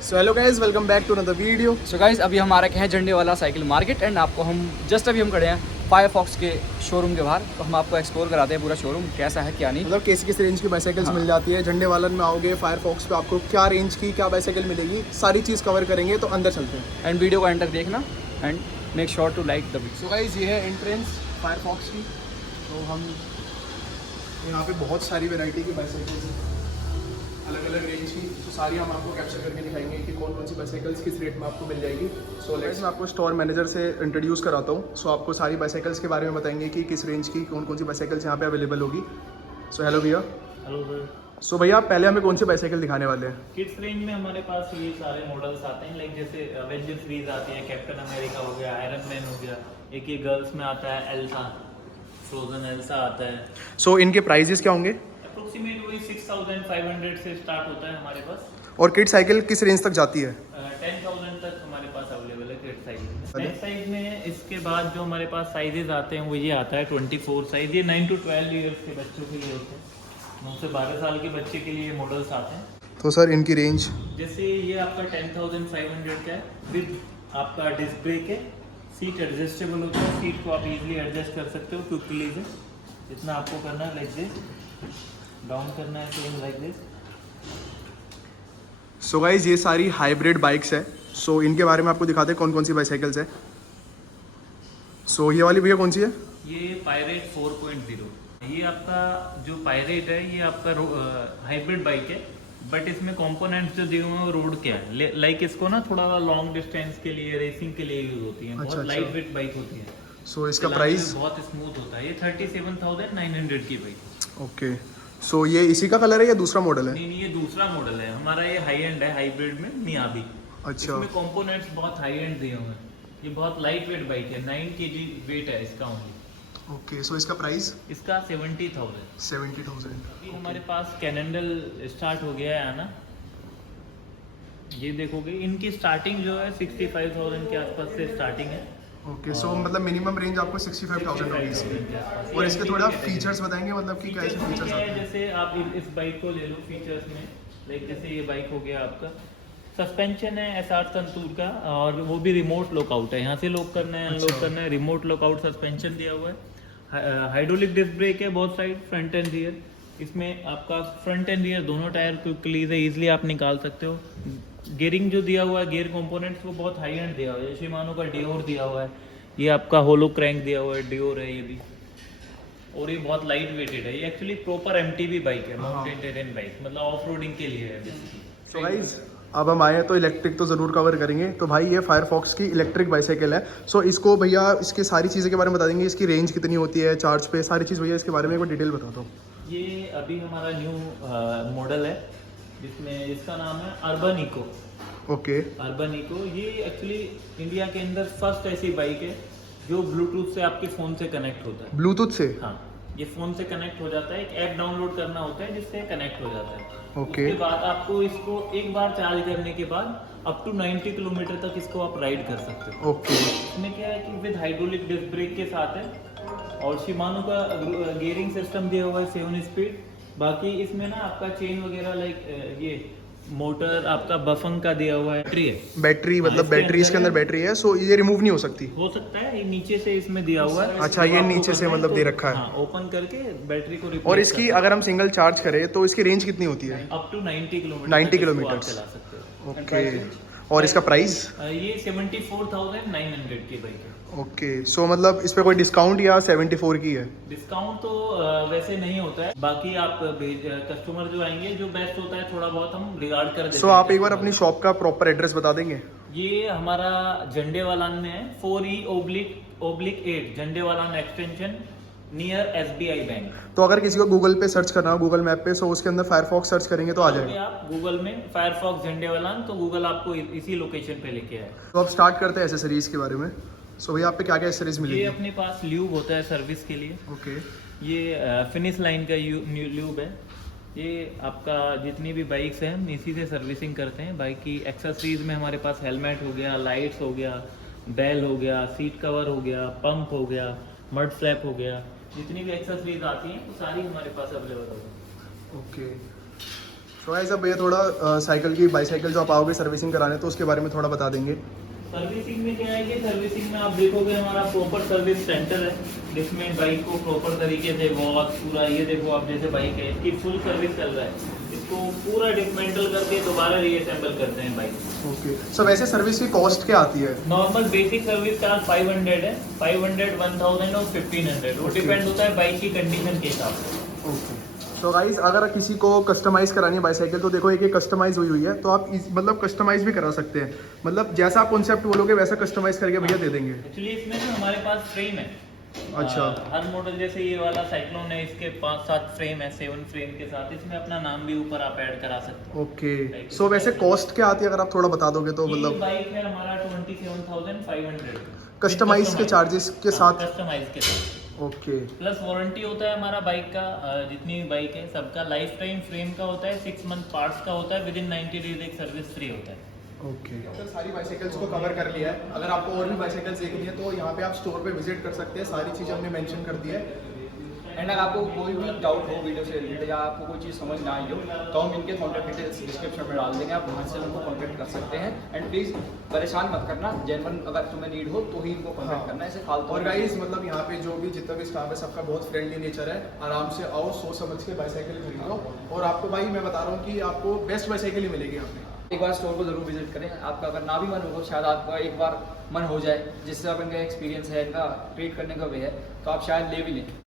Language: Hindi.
So hello guys, welcome back to another video. So guys अभी हम आ रखे हैं झंडे वाला साइकिल मार्केट एंड आपको हम अभी खड़े हैं फायरफॉक्स के शोरूम के बाहर। तो हम आपको एक्सप्लोर कराते हैं पूरा शोरूम कैसा है क्या नहीं, मतलब किस रेंज की बाइसाइकिल्स मिल जाती है। झंडे वालन में आओगे फायरफॉक्स पे आपको क्या रेंज की क्या बाइसाइकिल मिलेगी, सारी चीज़ कवर करेंगे। तो अंदर चलते हैं एंड वीडियो का एंटर देखना and make sure to like the video. So guys, ये है एंट्रेंस फायरफॉक्स की। तो हम यहाँ पे बहुत सारी वैरायटी की बाइसाइकिल्स हैं, अलग अलग रेंज की। तो सारी हम आपको कैप्चर करके दिखाएंगे कि कौन कौन सी बाइसाइकिल्स किस रेट में आपको मिल जाएगी। सो लेट्स, मैं आपको स्टोर मैनेजर से इंट्रोड्यूस कराता हूँ। सो आपको सारी बाइसाइकिल्स के बारे में बताएंगे कि किस रेंज की कौन कौन सी बाइसाइकिल्स यहाँ पे अवेलेबल होगी। सो हेलो भैया। Hello sir. सो भैया, आप पहले हमें कौन सी बाइसाइकिल दिखाने वाले हैं? किड्स रेंज में हमारे पास ये सारे मॉडल्स आते हैं, लाइक जैसे अवेंजर सीरीज आती है, कैप्टन अमेरिका हो गया, आयरन मैन हो गया। एक ये गर्ल्स में आता है एल्सा, फ्रोजन एल्सा आता है। सो इनके प्राइजेस क्या होंगे? अप्रोक्सीमेट वही 6500 से स्टार्ट होता है हमारे पास। और किड साइकिल किस रेंज तक जाती है? 10,000 तक हमारे पास अवेलेबल है किड साइज में। नेक्स्ट साइज में इसके बाद जो हमारे पास साइजेस आते हैं वो ये आता है 24 साइज। ये 9 to 12 ईयर्स के बच्चों के लिए होते हैं। 9 से 12 साल के बच्चे के लिए मॉडल्स आते हैं। तो सर इनकी रेंज? जैसे ये आपका 10,500 का है, विद आपका डिस्क ब्रेक है, सीट एडजस्टेबल होता है, सीट को आप इजीली एडजस्ट कर सकते हो क्विकली से। जितना आपको करना है लाइक दिस, डाउन करना है same like this. So guys, ये सारी हाइब्रिड बाइक्स है। सो इनके बारे में आपको दिखाते हैं कौन कौन सी बाइसाइकिल्स है। सो ये वाली भैया कौन सी है? ये पायरेट 4.0। ये आपका जो पायरेट है ये आपका हाइब्रिड बाइक है, बट इसमें कंपोनेंट्स जो दिए हुए हैं वो रोड के हैं। लाइक इसको ना थोड़ा लॉन्ग डिस्टेंस के लिए, रेसिंग के लिए यूज होती है। बहुत लाइट वेट बाइक होती है। सो इसका प्राइस? बहुत स्मूथ होता है। ये 37,900 की बाइक। ओके। सो ये इसी का कलर है या दूसरा मॉडल है? नहीं, ये दूसरा मॉडल है हमारा। ये हाई एंड है हाइब्रिड में, मियाबी। अच्छा। इसमें कंपोनेंट्स बहुत हाई एंड दिए हुए हैं। ये बहुत लाइट वेट बाइक है, 9 kg वेट है इसका ओनली। ओके। सो इसका प्राइस? इसका 70,000। 70,000। अभी हमारे पास कैनेंडल स्टार्ट हो गया है आना। ये देखोगे इनकी स्टार्टिंग जो है 65,000 के आसपास से स्टार्टिंग है। ओके। सो मतलब मिनिमम रेंज आपको 65,000 होगी इसकी। और इसके थोड़ा फीचर्स बताएंगे, मतलब कि कैसे फीचर्स आते हैं? जैसे आप इस बाइक को ले लो फीचर्स में, लाइक जैसे ये बाइक हो गया आपका, सस्पेंशन है SR संतूर का, और वो भी रिमोट लॉकआउट है। यहाँ से लॉक करना है, अनलॉक करना है, रिमोट लॉकआउट सस्पेंशन दिया हुआ है। हाइड्रोलिक डिस्क ब्रेक है both side, front end rear. इसमें आपका फ्रंट एंड रियर दोनों टायर क्विकली से ईजिली आप निकाल सकते हो। गियरिंग जो दिया हुआ है, गियर कंपोनेंट्स वो बहुत हाई एंड दिया हुआ है। शिमानो का डियोर दिया हुआ है, ये आपका होलो क्रैंक दिया हुआ है, डियोर है ये भी। और ये बहुत लाइट वेटेड है। ये एक्चुअली प्रॉपर MTB बाइक है, माउंटेन टेरेन बाइक, मतलब ऑफ रोडिंग के लिए है बेसिकली। सो गाइज, अब हम आए हैं तो इलेक्ट्रिक तो ज़रूर कवर करेंगे। तो भाई ये फायरफॉक्स की इलेक्ट्रिक बाइसाइकिल है। सो इसको भैया इसकी सारी चीज़ें के बारे में बता देंगे। इसकी रेंज कितनी होती है, चार्ज पे, सारी चीज़ भैया इसके बारे में एक बार डिटेल बता दो। ये अभी हमारा न्यू मॉडल है जिसमें इसका नाम है urban echo. Okay. Urban echo ये एक्चुअली इंडिया के अंदर फर्स्ट ऐसी बाइक है जो ब्लूटूथ से आपके फ़ोन से कनेक्ट होता है। ब्लूटूथ से? हाँ, ये फ़ोन से कनेक्ट हो जाता है। एक ऐप डाउनलोड करना होता है जिससे कनेक्ट हो जाता है। ओके। उसके बाद आपको इसको एक बार चार्ज करने के बाद अप टू 90 किलोमीटर तक इसको आप राइड कर सकते हो। ओके। इसमें क्या है कि विद हाइड्रोलिक डिस्क ब्रेक के साथ है, और शिमानो का गियरिंग सिस्टम दिया हुआ है 7 स्पीड। बाकी इसमें ना आपका चेन वगैरह लाइक ये मोटर आपका बफंग का दिया हुआ है। बैटरी मतलब बैटरी इसके अंदर बैटरी है। सो ये रिमूव नहीं हो सकती? हो सकता है, ये नीचे से इसमें दिया हुआ है। अच्छा, ये नीचे से मतलब दे रखा है। हाँ, ओपन करके बैटरी को रिप्लेस। और इसकी अगर हम सिंगल चार्ज करें तो इसकी रेंज कितनी होती है? अप टू 90 किलोमीटर 90 किलोमीटर चला सकते हो। ओके। और इसका प्राइस? ये 74,900 की बाइक है। ओके। सो मतलब इस पे कोई डिस्काउंट या 74 की है? डिस्काउंट तो वैसे नहीं होता है। बाकी आप कस्टमर जो आएंगे, जो बेस्ट होता है थोड़ा बहुत हम रिगार्ड कर देते हैं। सो आप एक बार अपनी शॉप का प्रॉपर एड्रेस बता देंगे? ये हमारा झंडे वालान में है, 4E/8 झंडे वालान एक्सटेंशन, नियर SBI बैंक। तो अगर किसी को गूगल पे सर्च करना हो, गूगल मैप पे, सो उसके अंदर फायरफॉक्स सर्च करेंगे तो आ जाएगा? आप गूगल में फायरफॉक्स झंडे वालान, तो गूगल आपको इसी लोकेशन पे लेके आए। तो अब स्टार्ट करते हैं एसेसरीज के बारे में। सो भैया आप पे क्या क्या एसेसरीज ये मिलेगी? अपने पास ल्यूब होता है सर्विस के लिए। ओके। ये फिनिश लाइन का ल्यूब है। ये आपका जितनी भी बाइक्स हैं हम इसी से सर्विसिंग करते हैं। बाइक की एक्सेसरीज में हमारे पास हेलमेट हो गया, लाइट्स हो गया, बेल हो गया, सीट कवर हो गया, पंप हो गया, मड फ्लैप हो गया, जितनी भी एक्सेसरीज आती हैं वो सारी हमारे पास अवेलेबल होगी। ओके। तो ऐसा भैया थोड़ा साइकिल की बाईसाइकिल जो आप आओगे सर्विसिंग कराने तो उसके बारे में थोड़ा बता देंगे। सर्विसिंग में क्या है कि सर्विसिंग में आप देखोगे हमारा प्रॉपर सर्विस सेंटर है, जिसमें बाइक को प्रॉपर तरीके से वॉश पूरा, ये देखो आप जैसे बाइक है इसकी फुल सर्विस चल रहा है, इसको पूरा डिसमेंटल करके दोबारा रीअसेंबल करते हैं बाइक। ओके सो वैसे सर्विस की कॉस्ट क्या आती है? नॉर्मल बेसिक सर्विस चार्ज 500 है, 500, 1000 और 1500, वो डिपेंड होता है बाइक की कंडीशन के हिसाब से। ओके तो गाइस अगर किसी को कस्टमाइज़ करानी है बाईसाइकिल तो देखो एक कस्टमाइज़ हुई है, तो आप मतलब कस्टमाइज़ भी करा सकते हैं, मतलब जैसा आप कॉन्सेप्ट बोलोगे वैसा कस्टमाइज़ करके भैया दे देंगे। एक्चुअली इसमें ना हमारे पास फ्रेम है। अच्छा। हर मॉडल जैसे ये वाला साइक्लोन है, इसके 5-7 फ्रेम है, 7 फ्रेम के साथ, इसमें अपना नाम भी ऊपर आप ऐड करा सकते हैं। ओके सो वैसे कॉस्ट क्या आती है अगर आप थोड़ा बता दोगे तो? ये मतलब बाइक है हमारा 27,500 कस्टमाइज के चार्जेस के साथ? कस्टमाइज के साथ ओके प्लस वारंटी होता है हमारा बाइक का, जितनी भी बाइक है सबका लाइफ टाइम फ्रेम का होता है, 6 मंथ पार्ट्स का होता है, विद इन 90 डेज एक सर्विस फ्री होता है। ओके सर सारी बाइसाइकिल्स को कवर कर लिया है, अगर आपको और भी बाइसाइकिल्स देखनी है तो यहाँ पे आप स्टोर पे विजिट कर सकते हैं, सारी चीज़ें हमने मेंशन कर दी है। एंड अगर आपको कोई भी डाउट हो वीडियो से रिलेटेड या आपको कोई चीज़ समझ ना आई हो तो हम इनके कॉन्टैक्ट डिटेल्स डिस्क्रिप्शन में डाल देंगे, आप वहाँ से उनको कॉन्टैक्ट कर सकते हैं। एंड प्लीज़ परेशान मत करना, जेन्युइन अगर तुम्हें नीड हो तो ही इनको कॉन्टैक्ट करना, ऐसे फालतू। और गाइस मतलब यहाँ पे जो भी जितना भी स्टाफ है सबका बहुत फ्रेंडली नेचर है, आराम से आओ, सोच समझ के बाईसाइकिल खरीदो, और आपको भाई मैं बता रहा हूँ कि आपको बेस्ट बाईसाइकिल ही मिलेगी यहाँ पे। एक बार स्टोर को जरूर विजिट करें, आपका अगर ना भी मन हो शायद आपका एक बार मन हो जाए, जिससे आप इनका एक्सपीरियंस है, इनका ट्रीट करने का वे है, तो आप शायद ले भी लें।